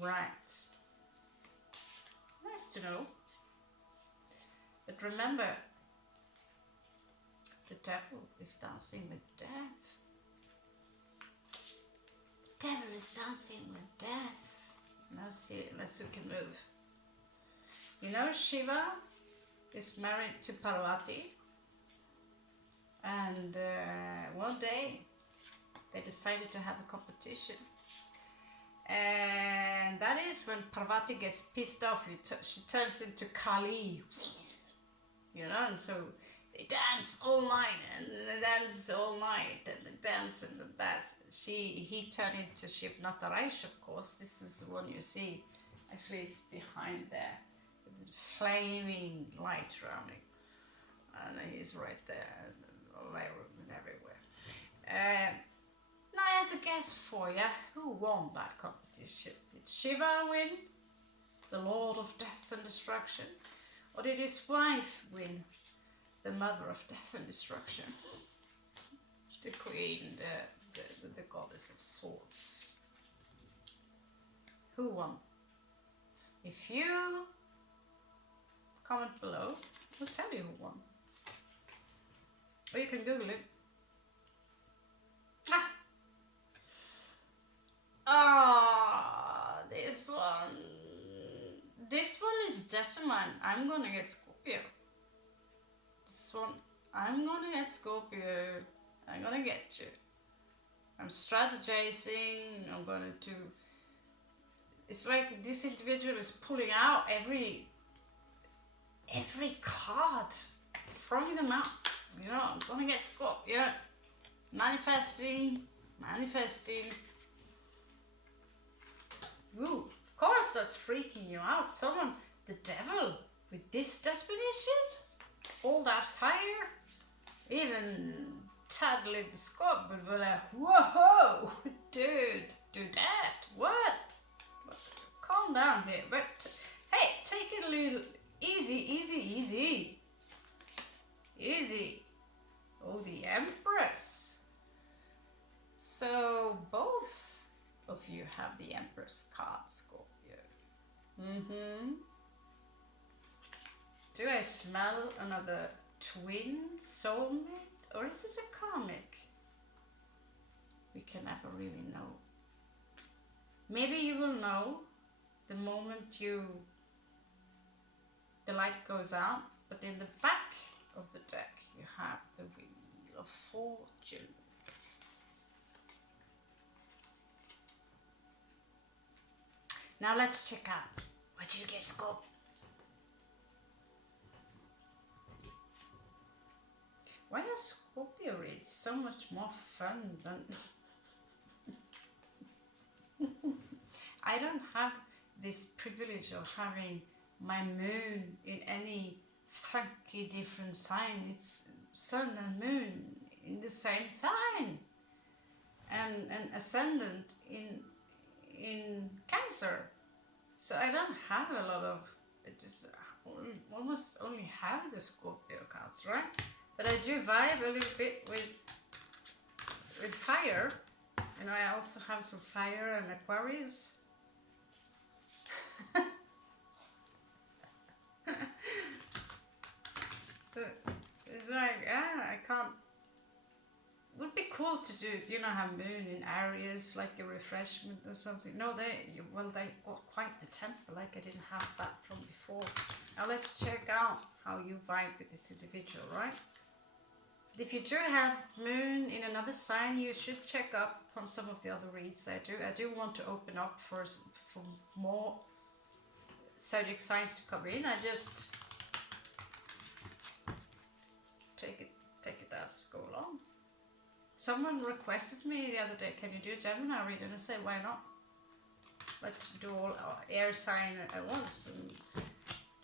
Right. Nice to know. But remember, the devil is dancing with death. The devil is dancing with death. Let's see, let's who can move. You know, Shiva is married to Parvati, and one day they decided to have a competition. And that is when Parvati gets pissed off, she turns into Kali, you know, and so they dance all night, and they dance all night, and they dance and they dance. He turned into Shiv Natarash, of course. This is the one you see. Actually, it's behind there, with the flaming light surrounding, and he's right there, and everywhere. Now, as a guess for you, who won that competition? Did Shiva win, the Lord of Death and Destruction, or did his wife win, the Mother of Death and Destruction? the queen, the goddess of swords. Who won? If you comment below, I'll tell you who won. Or you can Google it. This one. This one is determined. I'm gonna get Scorpio. This one, I'm gonna get Scorpio. I'm gonna get you. I'm strategizing. I'm gonna do. It's like this individual is pulling out every card, throwing them out. You know, I'm gonna get Scorpio. Manifesting. Ooh, of course that's freaking you out. Someone, the devil, with this definition, all that fire, even Tadley the Scott would be like, whoa, dude, do that, what? Calm down here, but hey, take it a little easy. Oh, the Empress. So both of you have the Empress card, Scorpio. Do I smell another twin soulmate, or is it a karmic? We can never really know. Maybe you will know the moment the light goes out, but in the back of the deck you have the Wheel of Fortune. Now let's check out what you get, Scorp. Why are Scorpio reads so much more fun than... I don't have this privilege of having my moon in any funky different sign. It's sun and moon in the same sign, and ascendant in Cancer. So I don't have a lot of, it just almost only have the Scorpio cards, right? But I do vibe a little bit with fire, and I also have some fire and Aquarius. But it's like, I can't. Would be cool to do, you know, have moon in Aries, like a refreshment or something. No, they got quite the temper, like I didn't have that from before. Now let's check out how you vibe with this individual, right? If you do have moon in another sign, you should check up on some of the other reads. I do want to open up for more zodiac signs to come in. I just take it as go along. Someone requested me the other day, can you do a Gemini read? And I say, why not? Let's do all our air sign at once and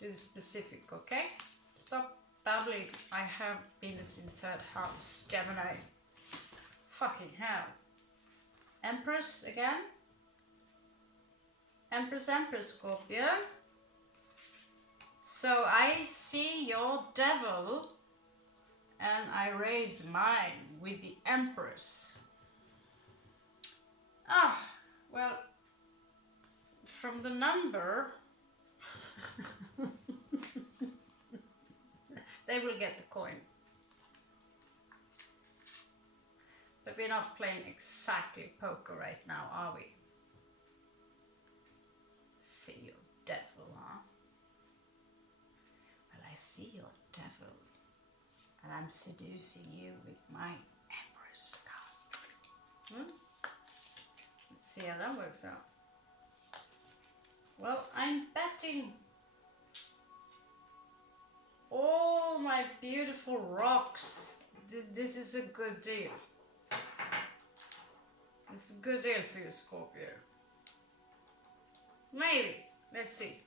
do the specific, okay? Stop babbling. I have Venus in 3rd house, Gemini. Fucking hell. Empress again. Empress, Scorpio. So I see your devil, and I raised mine with the Empress. Well, from the number, they will get the coin. But we're not playing exactly poker right now, are we? See your devil, huh? Well, I see your devil. And I'm seducing you with my Empress card. Let's see how that works out. Well, I'm betting all my beautiful rocks. This is a good deal. This is a good deal for you, Scorpio. Maybe. Let's see.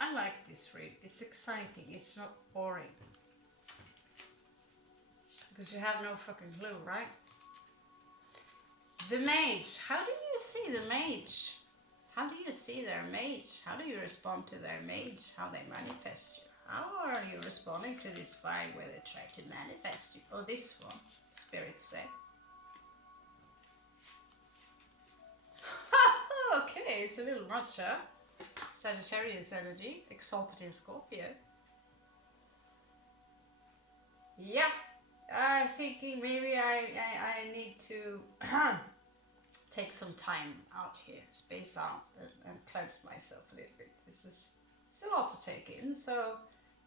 I like this read. It's exciting. It's not boring. Because you have no fucking clue, right? The mage. How do you see the mage? How do you see their mage? How do you respond to their mage? How they manifest you? How are you responding to this vibe where they try to manifest you? Oh, this one, Spirit say. Okay, it's a little much, huh? Sagittarius energy, exalted in Scorpio. Yeah, I'm thinking maybe I need to take some time out here, space out, and cleanse myself a little bit. It's a lot to take in, so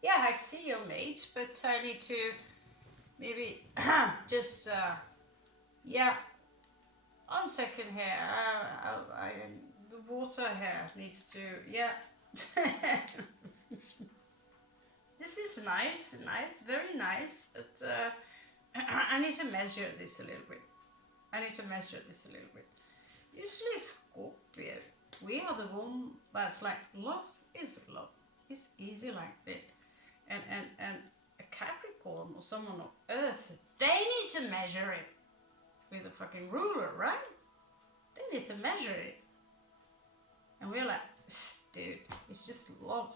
yeah, I see your mate, but I need to maybe just, yeah, 1 second here, the water here needs to, yeah. This is nice, very nice, but I need to measure this a little bit. Usually Scorpio, we are the one that's like, love is love. It's easy like that. And a Capricorn or someone on Earth, they need to measure it with a fucking ruler, right? They need to measure it. And we're like, dude, it's just love.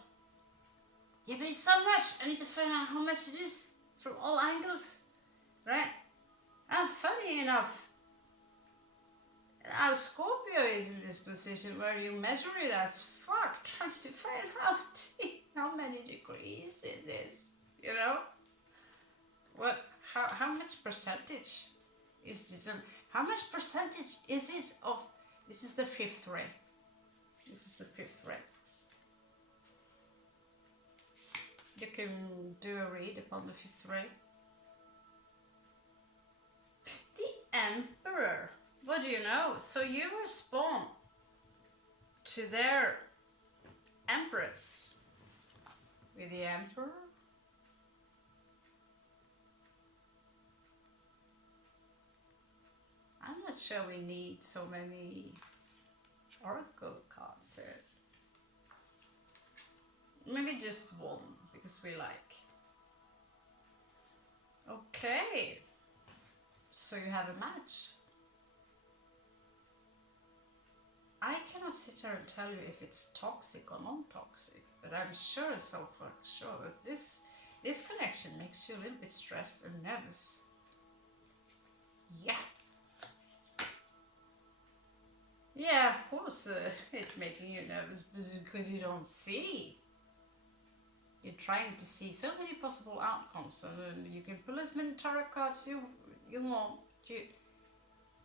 Yeah, but it's so much. I need to find out how much it is from all angles, right? And funny enough, our Scorpio is in this position where you measure it as fuck, trying to find out how many degrees is this, you know? What? How much percentage is this? And how much percentage is this of? This is the fifth ray. You can do a read upon the fifth ray. The Emperor. What do you know? So you respond to their Empress with the Emperor. I'm not sure we need so many oracle cards here. Maybe just one, because we like. Okay. So you have a match. I cannot sit here and tell you if it's toxic or non-toxic, but I'm sure as hell for sure that this connection makes you a little bit stressed and nervous. Yeah. Yeah, of course, it's making you nervous because you don't see. You're trying to see so many possible outcomes, and you can pull as many tarot cards you want.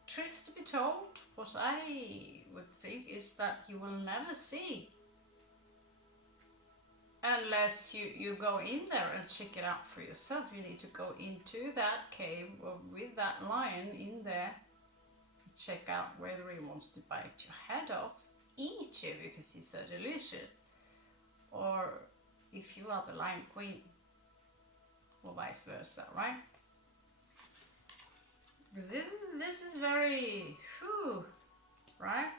Truth to be told, what I would think is that you will never see unless you go in there and check it out for yourself. You need to go into that cave with that lion in there, check out whether he wants to bite your head off, eat you because he's so delicious, or if you are the lion queen, or vice versa, right? Because this is very, whew, right?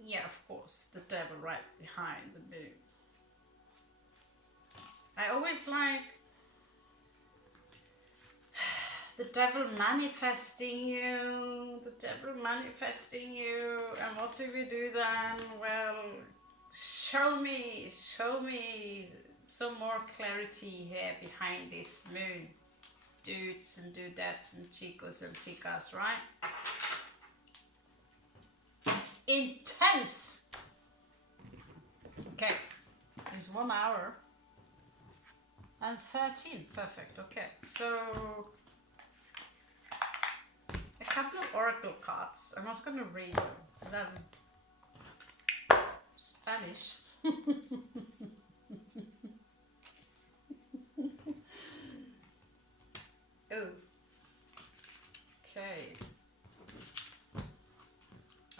Yeah, of course, the devil right behind the moon. I always like the devil manifesting you, and what do we do then? Well, show me some more clarity here behind this moon. Dudes and dudettes and chicos and chicas, right? Intense! Okay, it's 1 hour and 13, perfect, okay. So, a couple of oracle cards. I'm not gonna read them, that's Spanish. Oh, okay.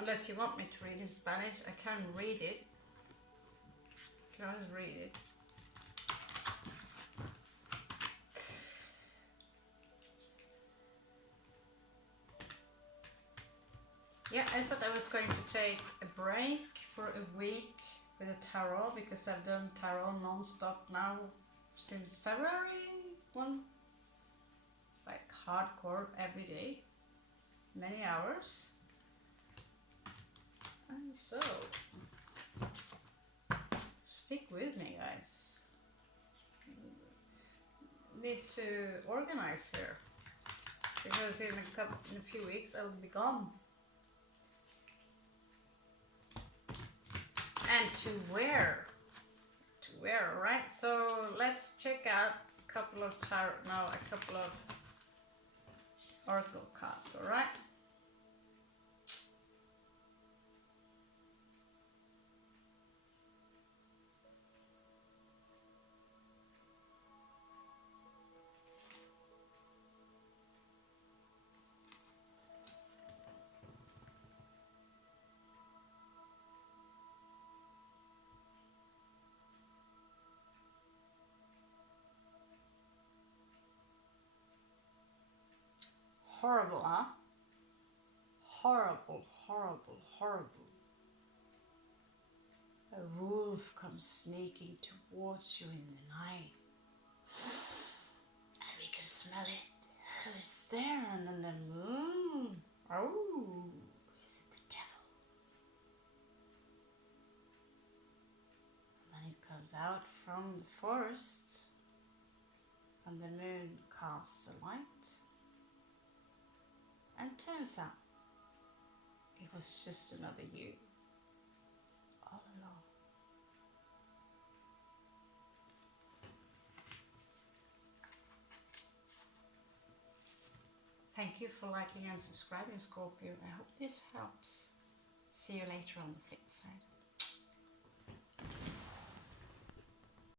Unless you want me to read in Spanish, I can read it. I can always read it. Yeah, I thought I was going to take a break for a week with the tarot, because I've done tarot non-stop now since February. Like hardcore every day, many hours. And so stick with me, guys. Need to organize here, because in a few weeks I'll be gone. And to where? Right? So let's check out a couple of oracle cards, all right? Horrible, huh? Horrible, horrible, horrible. A wolf comes sneaking towards you in the night. And we can smell it. Who's there under the moon? Oh, is it the devil? And then it comes out from the forest, and the moon casts a light. And turns out it was just another you all along. Thank you for liking and subscribing, Scorpio. I hope this helps. See you later on the flip side.